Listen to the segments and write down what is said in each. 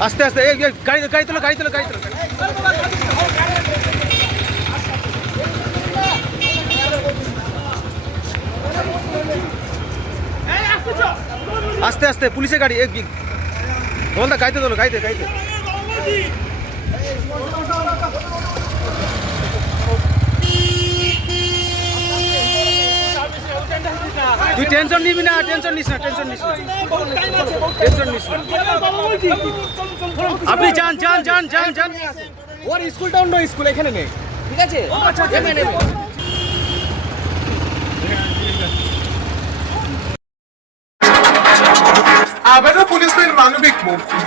আস্তে আস্তে এই, গাড়ি গাড়ি তোলো গাড়ি তোলো গাড়ি তোলো। আস্তে আস্তে পুলিশের গাড়ি এই, বলদা গাড়িতে তোলো গাড়িতে গাড়িতে তুই টেনশন নিবি না টেনশন নিস না টেনশন নিস না। টেনশন নিস না। আপনি যান যান যান যান যান। ওর স্কুলটা অন্য স্কুল এখানে নেই। ঠিক আছে? নেবে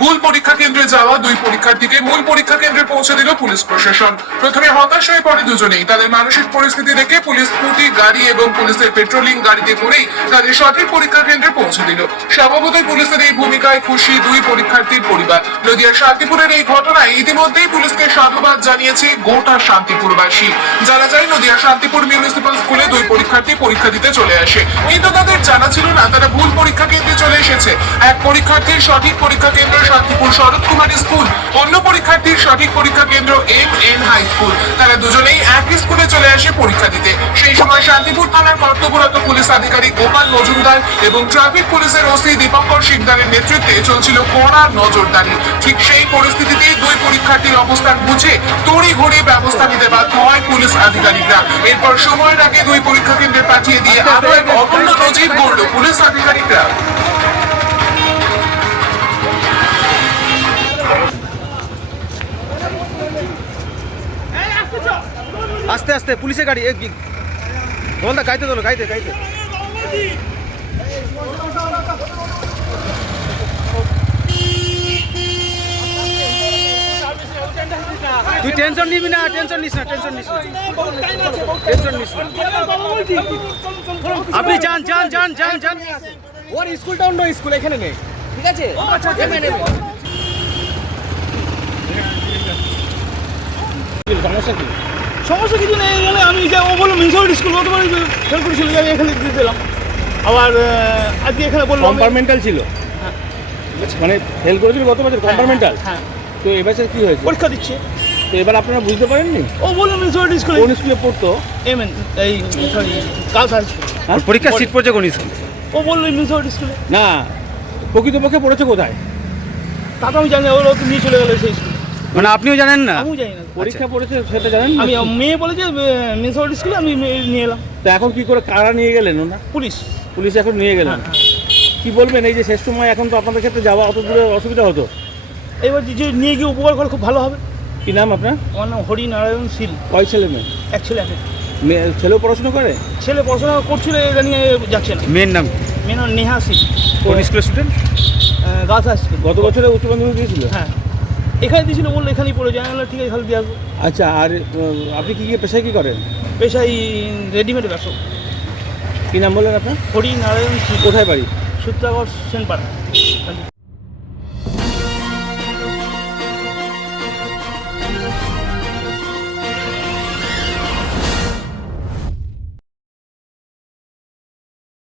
ভুল পরীক্ষা কেন্দ্রে যাওয়া দুই পরীক্ষার্থীকে মূল পরীক্ষা কেন্দ্রে পৌঁছে দিল পুলিশ প্রশাসন। প্রথমে হতাশ হয়ে পড়ে দুজনেই। তাদের মানসিক পরিস্থিতি দেখে পুলিশ স্কুটি, গাড়ি এবং পুলিশের পেট্রোলিং গাড়িতে করেই তাদের সঠিক পরীক্ষা কেন্দ্রে পৌঁছে দিল। স্বভাবতই পুলিশের এই ভূমিকায় খুশি দুই পরীক্ষার্থীর পরিবার। নদিয়ার শান্তিপুরের এই ঘটনায় ইতিমধ্যেই পুলিশকে সাধুবাদ জানিয়েছে গোটা শান্তিপুরবাসী। জানা যায় নদিয়া শান্তিপুর মিউনিসিপাল স্কুলে দুই পরীক্ষার্থী পরীক্ষা দিতে চলে আসে। কিন্তু তাদের জানা ছিল না, তারা ভুল পরীক্ষা কেন্দ্রে চলে এসেছে। এক পরীক্ষার্থীর সঠিক পরীক্ষা কেন্দ্র শান্তিপুর শরৎ কুমার স্কুল। অন্য পরীক্ষার্থীর সঠিক পরীক্ষা কেন্দ্র এম এন হাই স্কুল। তারা দুজনেই একই স্কুলে চলে আসে পরীক্ষা দিতে। সেই সময় শান্তিপুর থানার কর্তব্যরত পুলিশ আধিকারিক গোপাল মজুমদার এবং ট্রাফিক পুলিশের ওসি দীপঙ্কর শিকদারের নেতৃত্বে চলছিল কড়া নজরদারি। ঠিক সেই পরিস্থিতিতে দুই পরীক্ষার্থীর অবস্থান বুঝে তড়ি ঘড়ি ব্যবস্থা নিতে বাধ্য হয় পুলিশ আধিকারিকরা। এরপর সময়ের আগে দুই পরীক্ষা কেন্দ্রে পাঠিয়ে দিয়ে আরও এক অতুল্য নজির গড়ল পুলিশ আধিকারিকরা। আস্তে আস্তে পুলিশের গাড়ি বলদা গাড়িতে তোলো গাড়িতে গাড়িতে। তুই টেনশন নিবি না টেনশন নিস না টেনশন নিস না। টেনশন নিস না। আপনি যান যান যান যান যান। ওর স্কুলটা অন্য স্কুল এখানে নেই। ঠিক আছে? নেবে নেবে। সমস্যা কি? সমস্যা কিছু নেই এখানে আমি যে ও বলল মিউনিসিপালিটি স্কুল গতবার ফেল করেছিল আমি এখানে দিয়ে দিলাম। আবার আজকে এখানে বলল আমি- কম্পার্টমেন্টাল ছিল। মানে ফেল করেছিল গত বছর কম্পার্টমেন্টাল হ্যাঁ তো এবছর কি হয়েছে? পরীক্ষা দিচ্ছে। তো এবার আপনারা বুঝতে পারেননি? ও বলল মিউনিসিপালিটি স্কুলে কোন স্কুলে পড়তো? এম এন এই সরি গার্লস হাই স্কুল ওর পরীক্ষা সিট পড়ছে কোন স্কুল ও বলল মিউনিসিপালিটি স্কুলে না প্রকৃতপক্ষে পড়েছে কোথায়? তা তো আমি জানি না ও তো নিয়ে চলে গেলো সেই স্কুলে মানে আপনিও জানেন না? আমিও জানি না পরীক্ষা পড়েছে সেটা জানেন না? আমি মেয়ে বলে যে মিউনিসিপালিটি স্কুলে আমি মেয়ে নিয়ে এলাম। তো এখন কি করে কারা নিয়ে গেলেন ওনা পুলিশ। পুলিশ এখন নিয়ে গেলেন। হ্যাঁ, কি বলবেন এই যে শেষ সময় এখন তো আপনাদের ক্ষেত্রে যাওয়া অত দূরে অসুবিধা হতো? এবার যে- যে নিয়ে গিয়ে উপকার করে খুব ভালো হবে। কি নাম আপনার? আমার নাম হরি নারায়ণ শীল। কয় ছেলে মেয়ে? এক ছেলে এক মেয়ে। ছেলেও পড়াশোনা করে? ছেলে পড়াশোনা করছিল এটা নিয়ে যাচ্ছে না। মেয়ের নাম? মেয়ে নাম নেহা শীল। কোন স্কুলের স্টুডেন্ট গাছ স্কুল। গত বছরে উচ্চ মাধ্যমিক দিয়েছিল? হ্যাঁ। এখানে দিয়েছিল বলল এখানেই পড়ে যায়। আমি ঠিক আছে তাহলে দিয়ে আসব। আচ্ছা আর আপনি কি কি পেশায় কি করেন? পেশাই রেডিমেড ব্যবসা। কি নাম বললেন আপনার? হরি নারায়ণ কোথায় বাড়ি? সূত্রাগড় সেনপাড়া।